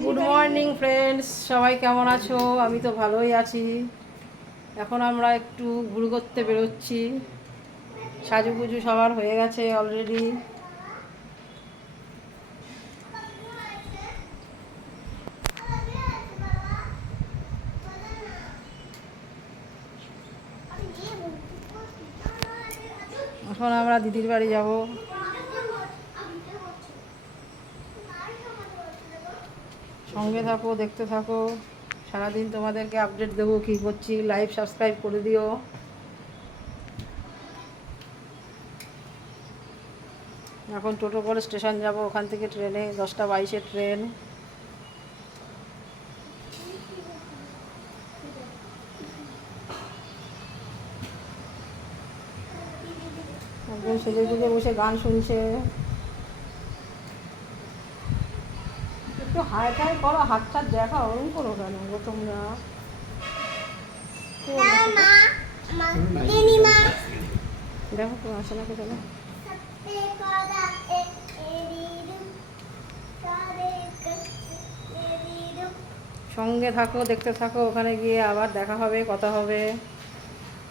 Good morning friends, সবাই কেমন আছো? আমি তো ভালোই আছি। এখন আমরা একটু ঘুরে করতে বেরোচ্ছি। সাজুগুজু সবার হয়ে গেছে অলরেডি। এখন আমরা দিদির বাড়ি যাব। সঙ্গে থাকো, দেখতে থাকো। সারাদিন তোমাদেরকে আপডেট দেবো কী করছি। লাইভ সাবস্ক্রাইব করে দিও। এখন টোটো করে স্টেশন যাব, ওখান থেকে ট্রেনে 10:22 ট্রেন। একজন সেজে গুজে বসে গান শুনছে। একটু হাই ফাই করো, হাত টাত দেখা, ওরম করো কেন গো তোমরা? দেখো তো আসে না কোথাও। সঙ্গে থাকো, দেখতে থাকো। ওখানে গিয়ে আবার দেখা হবে, কথা হবে।